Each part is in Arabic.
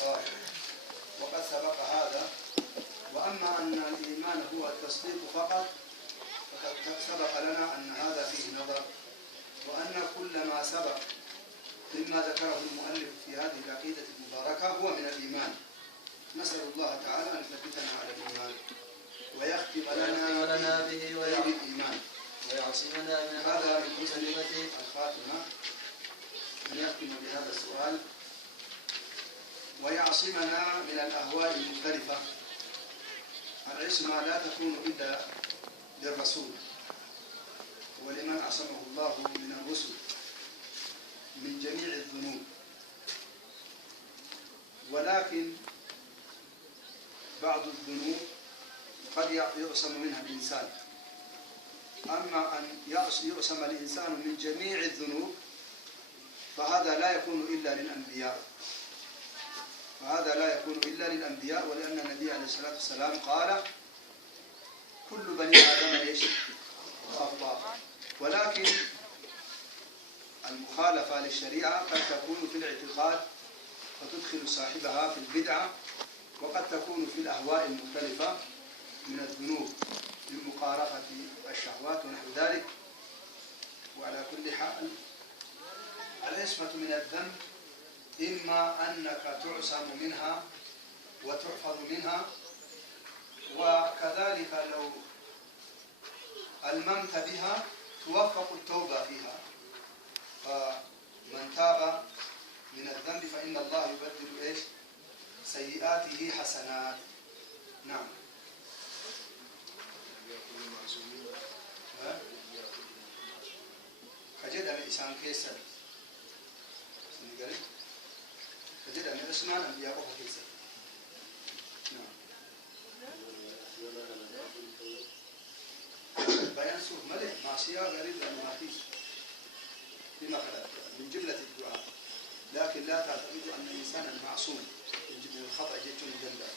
سواء، وقد سبق هذا. وأما أن الإيمان هو التصديق فقط فقد سبق لنا أن هذا فيه نظر، وأن كل ما سبق مما ذكره المؤلف في هذه العقيدة المباركة هو من الإيمان. نسأل الله تعالى أن يثبتنا على الإيمان ويختم لنا به بالإيمان ويعصمنا من هذا من حسن الخاتمة. أن يختم بهذا السؤال: ويعصمنا من الأهواء المختلفة. العصمة لا تكون إلا للرسول ولمن عصمه الله من الرسل من جميع الذنوب، ولكن بعض الذنوب قد يعصم منها الإنسان. أما أن يعصم الإنسان من جميع الذنوب فهذا لا يكون إلا للأنبياء، ولأن النبي عليه الصلاة والسلام قال: كل بني آدم خطاء. ولكن المخالفة للشريعة قد تكون في الاعتقاد فتدخل صاحبها في البدعة، وقد تكون في الأهواء المختلفة من الذنوب لمقارفة الشهوات ونحو ذلك. وعلى كل حال العصمة من الذنب إما أنك تعصم منها وتحفظ منها، وكذلك لو الممت بها توفق التوبة فيها. فمن تاب من الذنب فإن الله يبدل سيئاته حسنات. نعم. كجد من إسان كيسر كجد من عثمان أنبياء كيسر. نعم. بيان سوء ملك معصية غريب لما فيه من جملة الدعاء، لكن لا تعتقد أن الإنسان معصوم من الخطأ جدا جدا.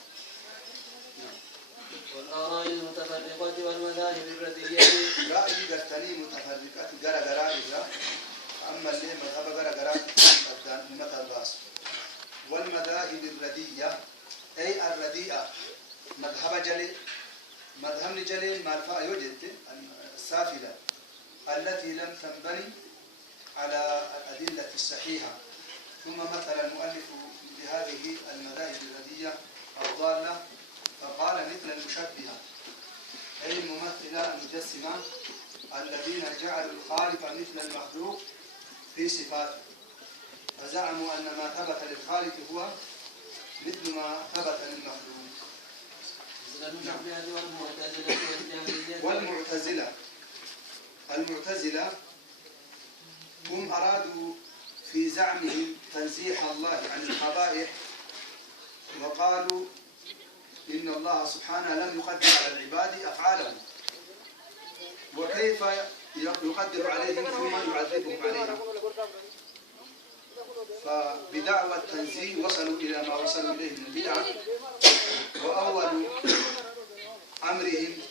نعم. والآراء المتفرقة والمذاهب الردية. رأي قرتني متفرقة قرى إذا أما اللي مذهب قرى مثل الباس. والمذاهب الردية أي الرديئة، مذهب جليل معرفة يوجد السافلة التي لم تنبني على الأدلة الصحيحة. ثم مثل المؤلف بهذه المذاهب الردية الضالة فقال: مثل المشبهة أي الممثلة المجسمة الذين جعلوا الخالق مثل المخلوق في صفاته، فزعموا أن ما ثبت للخالق هو مثل ما ثبت للمخلوق. والمعتزلة هم أرادوا في زعمهم تنزيح الله عن القبائح، وقالوا إن الله سبحانه لم يقدر على العباد أفعالهم، وكيف يقدر عليهم ثم يعذبهم عليها. فبدعوى التنزيه وصلوا إلى ما وصلوا إليه من البدعة. وأول أمرهم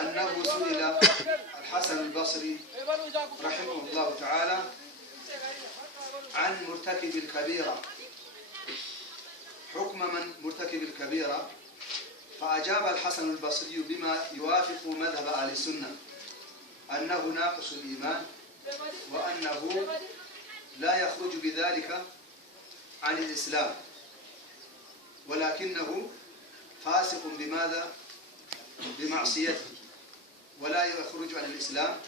أنه سئل الحسن البصري رحمه الله تعالى عن مرتكب الكبيرة، حكم من مرتكب الكبيرة، فأجاب الحسن البصري بما يوافق مذهب أهل السنة أنه ناقص الإيمان، وأنه لا يخرج بذلك عن الإسلام، ولكنه فاسق بماذا؟ بمعصيته، ولا يخرج عن الإسلام.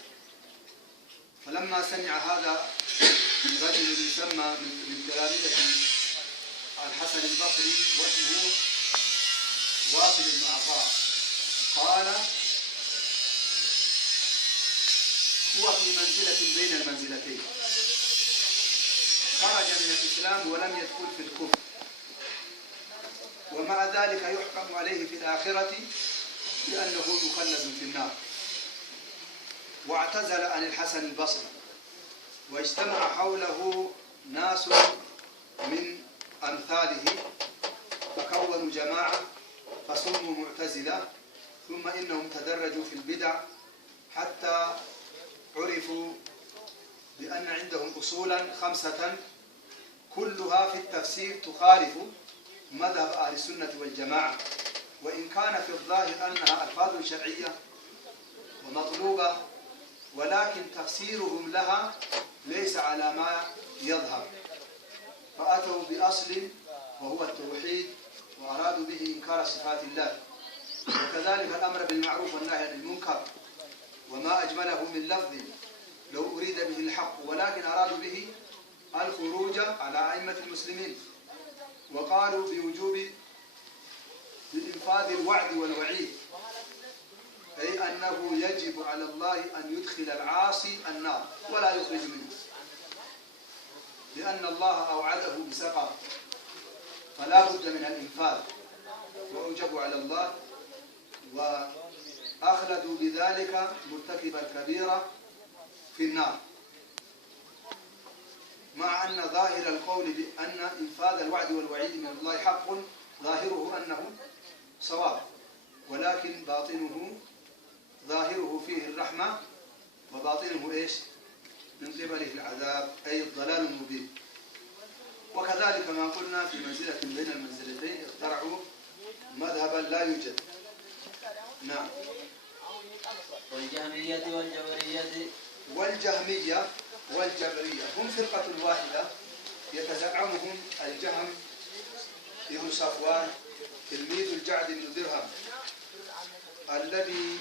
فلما سمع هذا رجل يسمى من تلامذة الحسن البصري واسمه واصل بن عطاء، قال: هو في منزلة بين المنزلتين، خرج من الإسلام ولم يدخل في الكفر، ومع ذلك يحكم عليه في الآخرة بأنه مخلد في النار. واعتزل عن الحسن البصري، واجتمع حوله ناس من أمثاله فكونوا جماعة فسموا معتزلة، ثم إنهم تدرجوا في البدع حتى عرفوا بأن عندهم أصولا 5 كلها في التفسير تخالف مذهب أهل السنة والجماعة، وإن كان في الظاهر أنها ألفاظ شرعية ومطلوبة، ولكن تفسيرهم لها ليس على ما يظهر، فأتوا بأصل وهو التوحيد وأرادوا به إنكار صفات الله، وكذلك الأمر بالمعروف والنهي عن المنكر، وما أجمله من لفظ لو أريد به الحق، ولكن أرادوا به الخروج على أئمة المسلمين، وقالوا بوجوب بإنفاذ الوعد والوعيد، أي أنه يجب على الله أن يدخل العاصي النار ولا يخرج منه، لأن الله أوعده بسقط، فلا بد من الإنفاذ، وأوجبوا على الله وأخلدوا بذلك مرتكب الكبيرة في النار، مع أن ظاهر القول بأن إنفاذ الوعد والوعيد من الله حق ظاهره أنه صواب، ولكن باطنه ظاهره فيه الرحمة وباطنه إيش؟ من قبله العذاب، أي الضلال المبين. وكذلك ما قلنا في منزلة بين المنزلتين اخترعوا مذهبا لا يوجد. نعم. والجهمية والجبرية والجبرية هم فرقة واحدة يتزعمهم الجهم بن صفوان تلميذ الجعد بن درهم الذي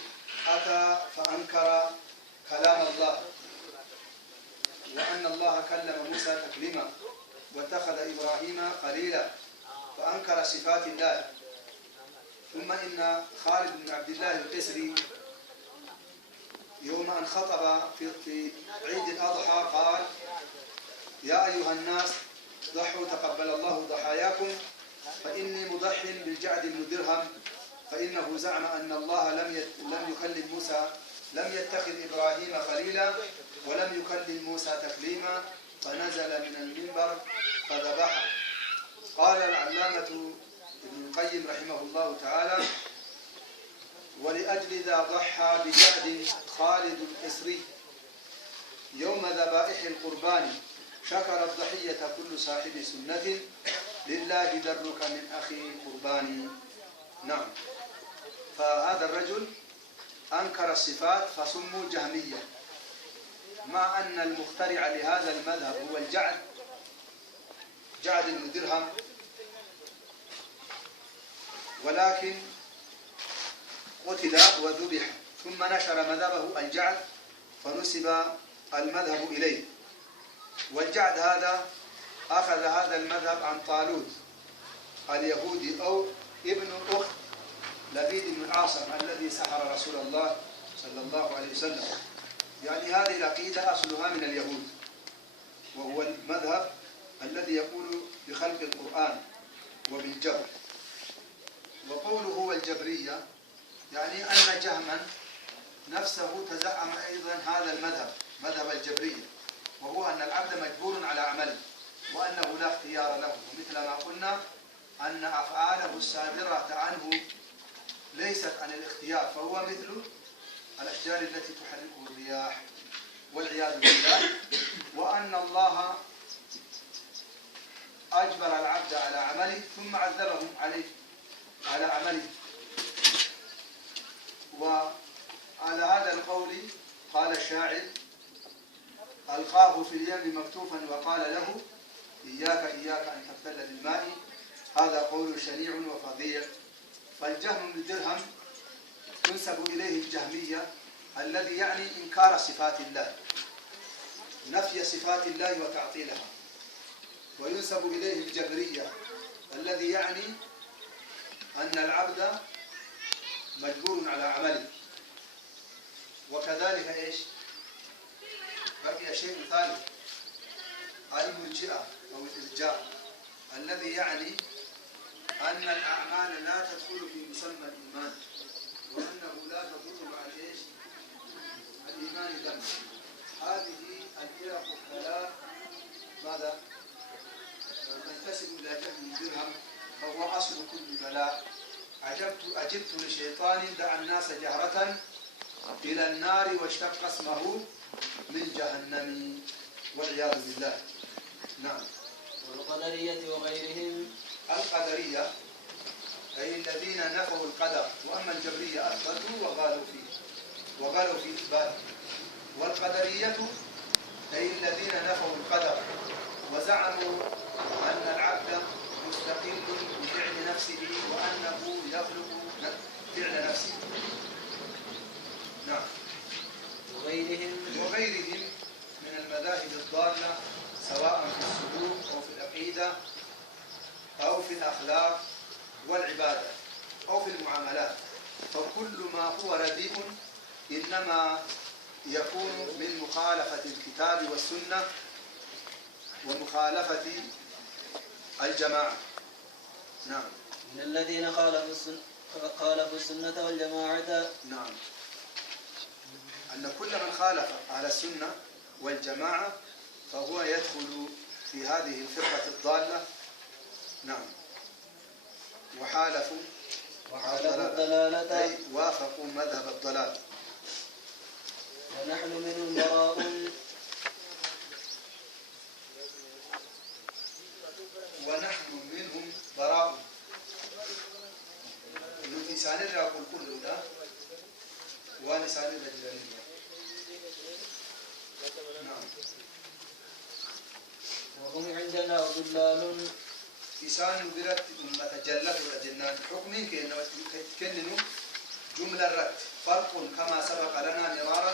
أتى فأنكر كلام الله، وأن الله كلم موسى تكليما، واتخذ إبراهيم خليلا، فأنكر صفات الله. ثم إن خالد بن عبد الله القسري يوم أن خطب في عيد الأضحى قال: يا أيها الناس ضحوا تقبل الله ضحاياكم، فإني مضح بالجعد بن درهم، فإنه زعم أن الله لم يكلم موسى، لم يتخذ إبراهيم خليلا ولم يكلم موسى تكليما، فنزل من المنبر فذبحه. قال العلامة ابن القيم رحمه الله تعالى: ولأجل ذا ضحى بجعد خالد القسري يوم ذبائح القربان، شكر الضحية كل صاحب سنة، لله درك من أخي قرباني. نعم. فهذا الرجل أنكر الصفات فسموا جهمية، مع أن المخترع لهذا المذهب هو جعد بن درهم، ولكن قتل وذبح، ثم نشر مذهبه الجعد فنسب المذهب إليه. والجعد هذا أخذ هذا المذهب عن طالوت اليهودي أو ابن أخت لبيد بن العاصم الذي سحر رسول الله صلى الله عليه وسلم. يعني هذه العقيدة أصلها من اليهود، وهو المذهب الذي يقول بخلق القرآن وبالجبر. وقوله والجبرية يعني أن جهما نفسه تزعم أيضا هذا المذهب، مذهب الجبرية، وهو أن العبد مجبور على عمله وأنه لا اختيار له، ومثل ما قلنا أن أفعاله الصادرة عنه ليست عن الاختيار، فهو مثل الأشجار التي تحركه الرياح والعياذ بالله، وأن الله أجبر العبد على عمله ثم عذبه على عمله. وعلى هذا القول قال الشاعر: ألقاه في اليم مكتوفا وقال له: إياك أن تبتل بالماء. هذا قول شنيع وفظيع. فالجهم بن درهم تنسب إليه الجهمية الذي يعني إنكار صفات الله، نفي صفات الله وتعطيلها، وينسب إليه الجبرية الذي يعني أن العبد مجبور على عمله. وكذلك إيش؟ بقي شيء ثالث، المرجئة أو الإرجاء الذي يعني أن الأعمال لا تدخل في مسمى الإيمان، وأنه لا تضر بعد إيش؟ الإيمان ذنب. هذه الفرق الثلاث ماذا؟ تنتسب إلى جهم درهم، فهو أصل كل بلاء. أجبت لشيطان دعا الناس جهرة إلى النار واشتق اسمه من جهنم، والعياذ بالله. نعم. والقدر القدرية وغيرهم. القدرية أي الذين نفوا القدر، وأما الجبرية أثبتوا وغالوا في إثباته. والقدرية أي الذين نفوا القدر وزعموا أن العبد مستقل بفعل نفسه وأنه يخلق فعل نفسه. نعم. وغيرهم من المذاهب الضالة، سواء في السلوك أو في العقيدة أو في الأخلاق والعبادة أو في المعاملات. فكل ما هو رديء إنما يكون من مخالفة الكتاب والسنة ومخالفة الجماعة. نعم. من الذين خالفوا السنة والجماعة. نعم. أن كل من خالف على السنة والجماعة فهو يدخل في هذه الفرقة الضالة. نعم. وحالفوا الضلالة أي وافقوا مذهب الضلال. ونحن منهم براء. ونحن منهم براء. لسان يقول كل ده ولسان الرجل. نعم. وهم عندنا ضلال. لسان برت متجلف الجنان حكمي كأنه جملة رد. فرق كما سبق لنا مرارا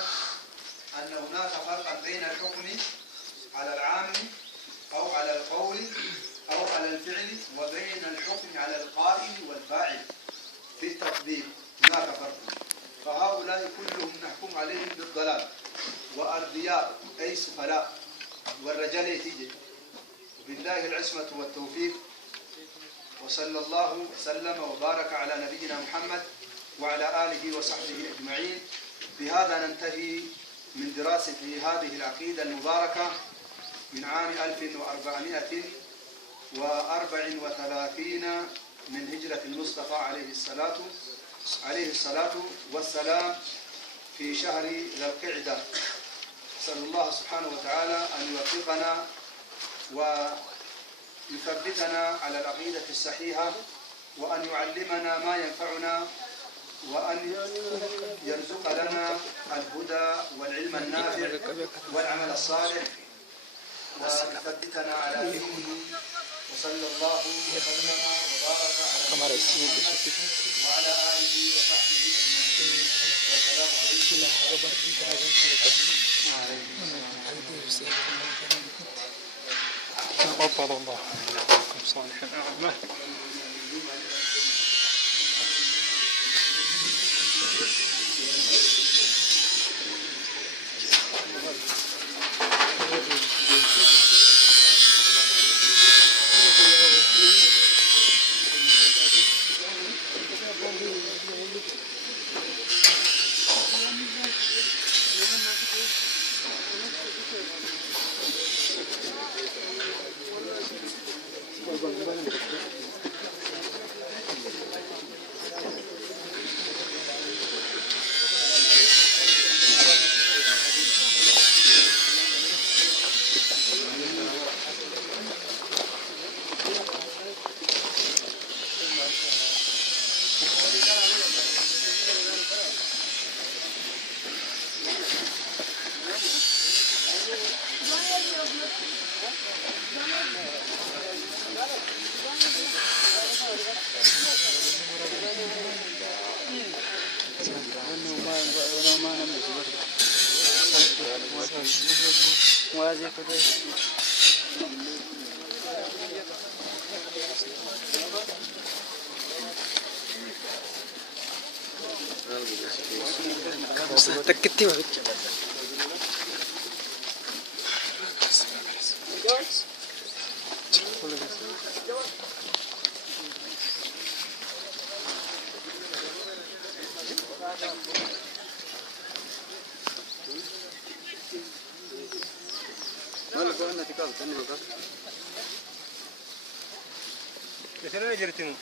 أن هناك فرقا بين الحكم على العام أو على القول أو على الفعل وبين الحكم على القائل والفاعل في التطبيق. هناك فرق. فهؤلاء كلهم نحكم عليهم بالضلال وأرضياء أي سفلاء والرجال يتيجي. وبالله العصمة والتوفيق، وصلى الله وسلم وبارك على نبينا محمد وعلى آله وصحبه أجمعين. بهذا ننتهي من دراسة هذه العقيدة المباركة من عام 1434 من هجرة المصطفى عليه الصلاة والسلام في شهر ذي القعدة. أسأل الله سبحانه وتعالى أن يوفقنا ويثبتنا على العقيدة الصحيحة، وأن يعلمنا ما ينفعنا، وأن يرزق لنا الهدى والعلم النافع والعمل الصالح، ويثبتنا على دينه. وصلى الله وسلم وبارك على محمد وعلى آله وصحبه أجمعين. والسلام عليكم. تقبل الله منكم صالح الأعمال. تكتي ما بك مثلا جرتين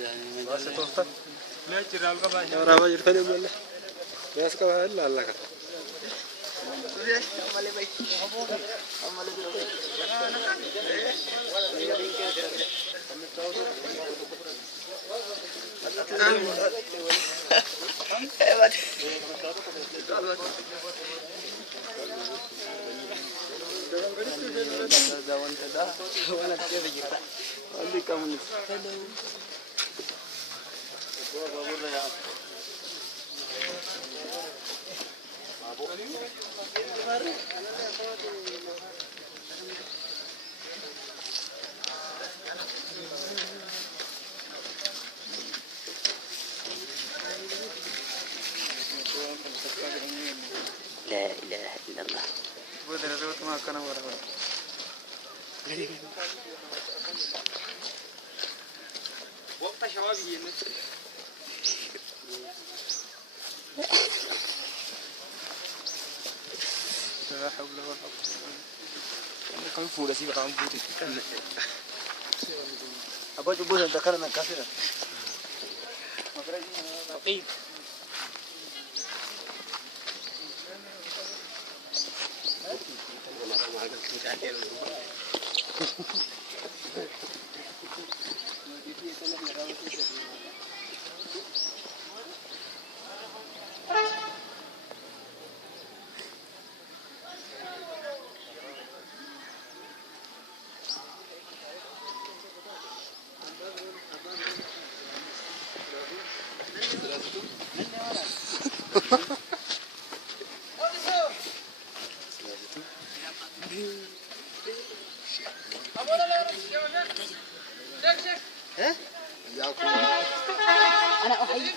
لا ترى القبائل Orang aja tadi boleh. Biasa kau hal lah kan. لا إله إلا الله. Boleh rewat makan apa? وقت شبابي لا حول ولا قوة. كم فول سيبقى عم بودي أبغى جبوه ذكرنا كثيرا. أقيد أنا أحيي